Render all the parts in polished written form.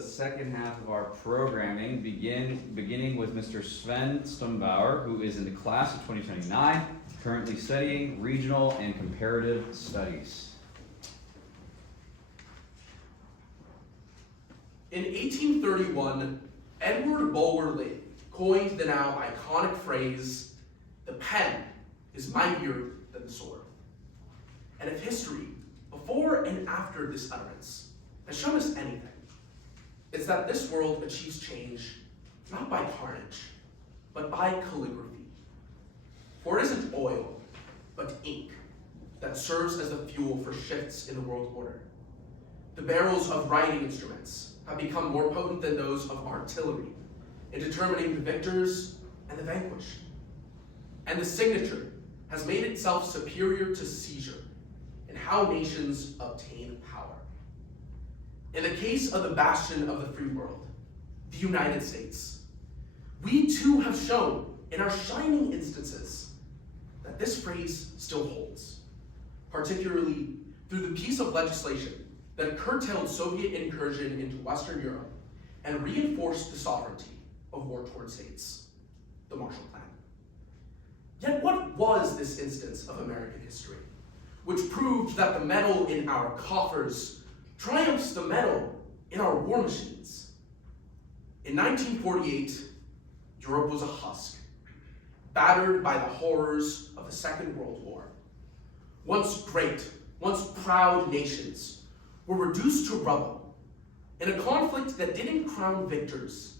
the second half of our programming, beginning with Mr. Sven Stumbauer, who is in the class of 2029, currently studying regional and comparative studies. In 1831, Edward Bulwer Lytton coined the now iconic phrase, "The pen is mightier than the sword." And if history, before and after this utterance, has shown us anything, it's that this world achieves change not by carnage, but by calligraphy. For it isn't oil, but ink that serves as the fuel for shifts in the world order. The barrels of writing instruments have become more potent than those of artillery in determining the victors and the vanquished. And the signature has made itself superior to seizure in how nations obtain power. In the case of the bastion of the free world, the United States, we too have shown in our shining instances that this phrase still holds, particularly through the piece of legislation that curtailed Soviet incursion into Western Europe and reinforced the sovereignty of war-torn states, the Marshall Plan. Yet what was this instance of American history, which proved that the metal in our coffers triumphs the metal in our war machines? In 1948, Europe was a husk, battered by the horrors of the Second World War. Once great, once proud nations were reduced to rubble in a conflict that didn't crown victors,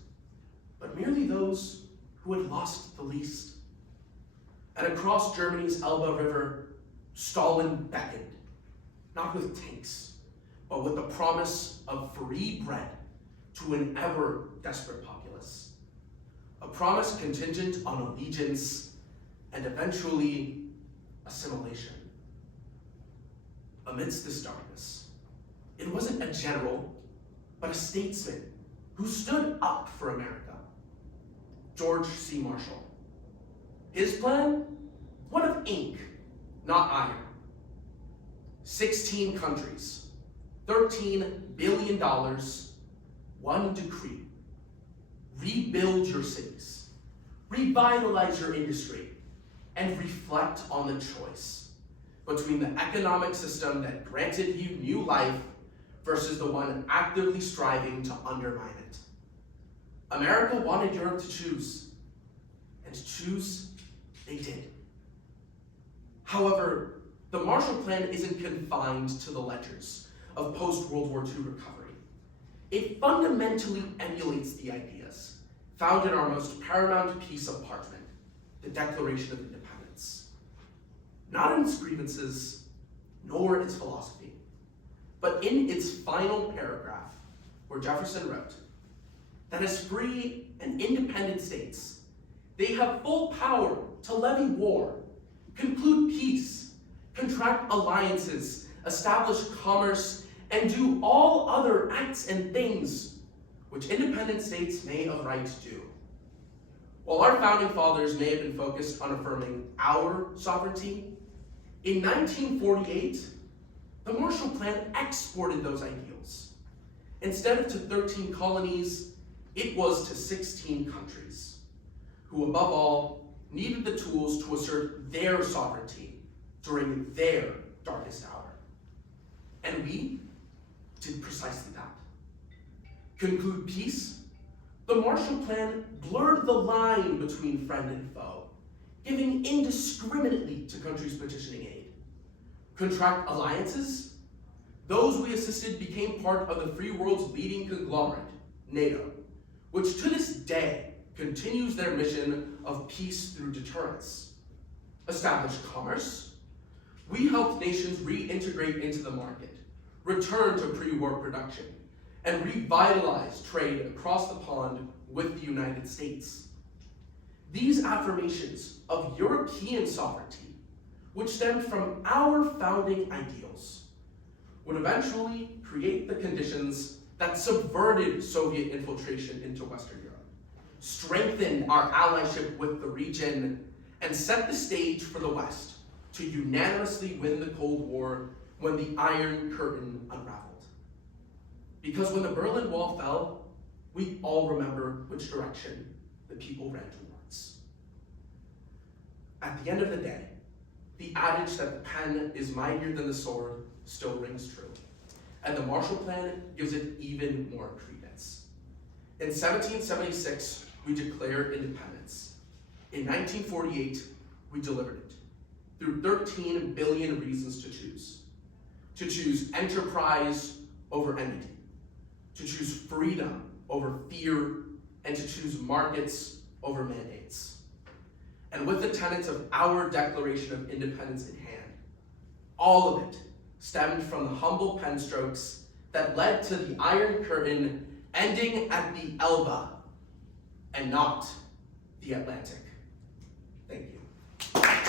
but merely those who had lost the least. And across Germany's Elbe River, Stalin beckoned, not with tanks, but with the promise of free bread to an ever desperate populace. A promise contingent on allegiance and eventually assimilation. Amidst this darkness, it wasn't a general, but a statesman who stood up for America. George C. Marshall. His plan? One of ink, not iron. 16 countries, $13 billion, one decree. Rebuild your cities, revitalize your industry, and reflect on the choice between the economic system that granted you new life versus the one actively striving to undermine it. America wanted Europe to choose, and choose they did. However, the Marshall Plan isn't confined to the ledgers of post-World War II recovery. It fundamentally emulates the ideas found in our most paramount piece of parchment, the Declaration of Independence. Not in its grievances, nor its philosophy, but in its final paragraph, where Jefferson wrote that as free and independent states, they have full power to levy war, conclude peace, contract alliances, establish commerce, and do all other acts and things which independent states may of right do. While our founding fathers may have been focused on affirming our sovereignty, in 1948, the Marshall Plan exported those ideals. Instead of to 13 colonies, it was to 16 countries, who above all needed the tools to assert their sovereignty during their darkest hour. And we did precisely that. Conclude peace? The Marshall Plan blurred the line between friend and foe, giving indiscriminately to countries petitioning aid. Contract alliances? Those we assisted became part of the free world's leading conglomerate, NATO, which to this day continues their mission of peace through deterrence. Establish commerce? We helped nations reintegrate into the market, return to pre-war production, and revitalize trade across the pond with the United States. These affirmations of European sovereignty, which stemmed from our founding ideals, would eventually create the conditions that subverted Soviet infiltration into Western Europe, strengthened our allyship with the region, and set the stage for the West to unanimously win the Cold War when the Iron Curtain unraveled. Because when the Berlin Wall fell, we all remember which direction the people ran towards. At the end of the day, the adage that the pen is mightier than the sword still rings true, and the Marshall Plan gives it even more credence. In 1776, we declared independence. In 1948, we delivered it, through 13 billion reasons to choose. To choose enterprise over enmity, to choose freedom over fear, and to choose markets over mandates. And with the tenets of our Declaration of Independence in hand, all of it stemmed from the humble pen strokes that led to the Iron Curtain ending at the Elbe and not the Atlantic. Thank you.